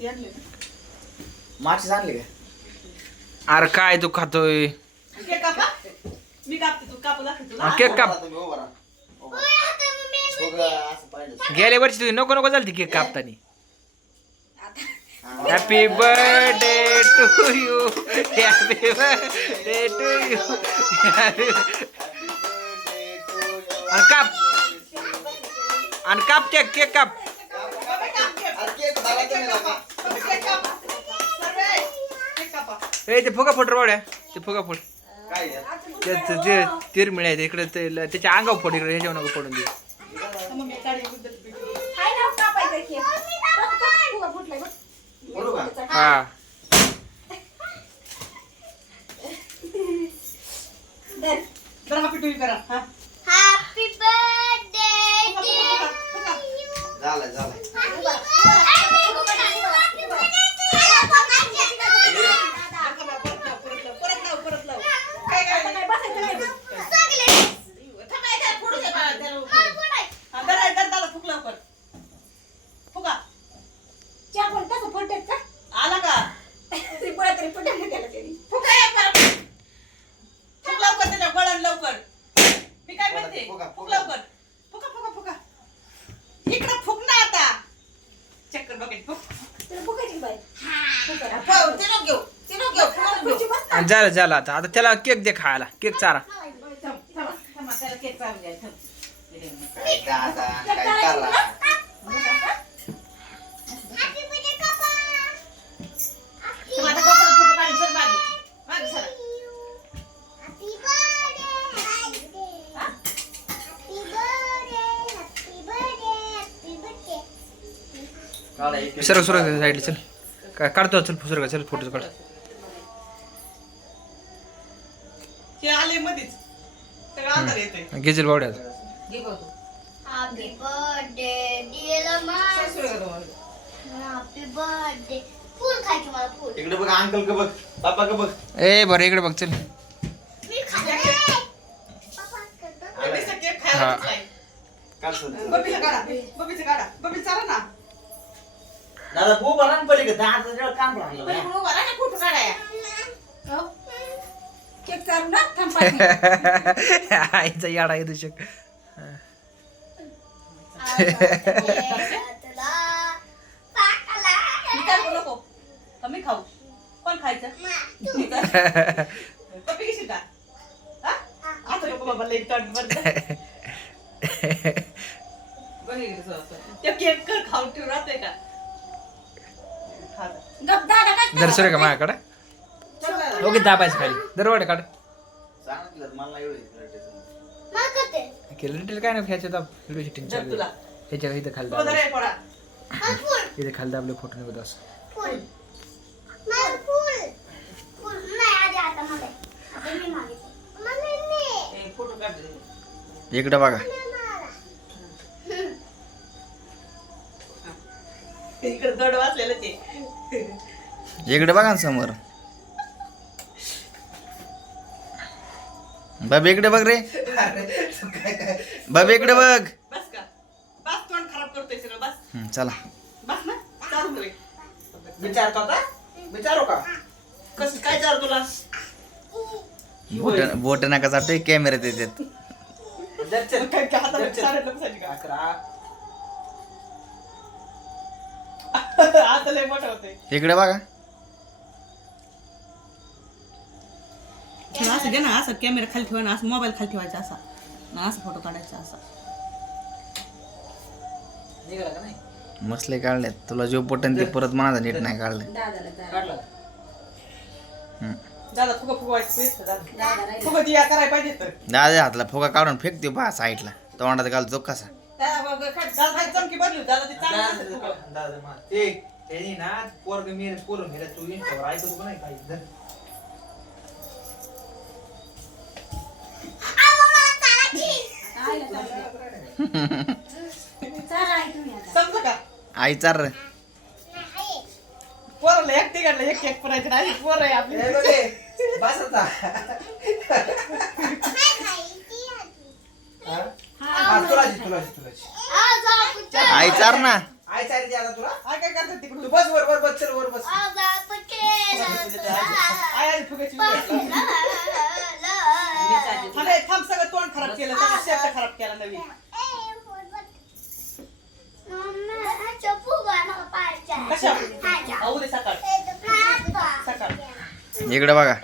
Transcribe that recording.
आणली आणली अरे काय तू खातोय? केक कापा. मी कापते तू कापू दाखव तुला. हा, केक काप. गेल्या वर्षी तुझी नको नको झाली cake कापतानी. Happy birthday to you happy birthday to you आणि काप आणि काप केक केक काप ए ते फुगा फोड वाड्या ते फुगा फोड. काय आहे? ते तीर मिळायचे इकडे ते ल- त्याच्या अंगावर फोड इकडे ह्याच्यावर नको फोडून दे. मम्मी काढी बुद्ध पिठी. हाय ना कापायचं केक. बघ, बघ, फुगा फुटलाय बघ. बोलू का हा धर. जरा हा पिठू करा हा Happy birthday फुका, dear. फुका, फुका. झालंय झालंय परत लाव, परत लाव, परत लाव, परत लाव, परत लाव. काय, काय, आता काय? काय बसायचं नाही बघ. थांबा, इथे फोडू दे मला, त्याला. हा, धर, धर, त्याला फुक लवकर. फुका. चहा पण तसं फुटत का? आला का तरी पळत तरी फुटेल ना त्याला तरी. फुका ये परत. फुक लवकर त्याच्या गळण लवकर मी काय म्हणते फुका. लवकर फुका फुका फुका इकडं फुक ना आता चक्कर बघायची फुक त्याला फुकायची बाई. फुका. हो, ते नको घेऊ ते नको घेऊ फुका नको खुर्ची घेऊ. बस ना. आणि झालं झालं आता आता त्याला केक दे खायला केक चारा थांब, थांबा, थांबा, त्याला केक चालू द्या, थांब. काय दादा काय सरक सरक साईडला चल. काय काढतो चल सरक चल फोटो काढ. हे आले मध्येच सगळं अंधार येतोय. गेजल बावड्यात घे बघ तू. Happy birthday dear man. सासूला का तुम्हाला? Happy birthday. फुल खायची मला फुल. इकडे बघ अंकल का बघ पापा का बघ. ए बरं इकडे बघ चल. मी बबीचा केक खायला हा. सर. बबीला काढा बबीचा काढा. बबी चाला ना? दादा भू बरा पलीकडे. दादा जवळ काम राहिलं ना, हो. केक चालू ना थांब. आईचा याडा येऊ शक तुला पाकला मी काय बोलू नको. का मी खाऊ? कोण खायचं? पप्पी घेशील का? हा? आता नको बाबा लई तट भरतं. गप दादा काय दर सुरे का माझ्याकडे? ना. ओके दाबायचं खाली. दरवाडे काढ. सांगितलं मला एवढं इकडे मग करते. केलं डिटेल काय नाही ह्याच्यात व्हिडिओ शूटिंग जर चालू तुला. आहे. ह्याच्या इथं खाली तो हे फुल. इथे खाली दाबले फोटो निघत असं. फुल. मग फुल. फुल. नाही आधी आता मला आता मी मागितलं. मला नाही फोटो काढ दे. इकडे बघा. इकडे दड वाचलेलं ते. इकडे बघा ना समोर. बाबी इकडे बघ रे. बाबी इकडे बघ. बस का? बस तोंड खराब करतोय सगळं बस. हं, चला. बस ना चालू दे विचारतो आता विचारू का? कसं काय चालू तुला? बोट बोट नका चालतोय कॅमेऱ्यात येतात. दर्शन काय काय हाताला दर्शन. साड्या लपसायची का अकरा? आता लय मोठं होतंय. इकडे बघा. असं घे ना असं कॅमेरा खाली ठेवा ना असं मोबाईल खाली ठेवायचा असा ना असं फोटो काढायचा असा मसले काढले तुला जो पटन ते परत माझा नीट नाही काढले दादाला दादा. काढला हं. दादा फुगा फुगवायचं तेच तर दादा दादा राहिला. फुगा दिया करायला पाहिजे तर दादा हातला फुगा काढून फेकते बा साईडला तोंडात कसा काय- दादा काय चमकी बदलू दादा ते चांगलं ना पोरग मी तू ऐकतो नाही काही समजा का आई चार रे. पोराला एकटी काढलं एक केक करायचं नाही पोर आहे आपली. बस आता. हा? हा, तुलाची तुलाची तुलाची. आई चार ना. आई चारी तुला. काय करतात तिकडून? तू बस वर वर बस चल वर बस. तुला. आय आली फुग्याची वेळ. थांब हे, थांब सगळं तोंड खराब केलं सगळं शेपटा खराब केला नवीन कशा? उद्या सकाळ सकाळ इकडे बघा.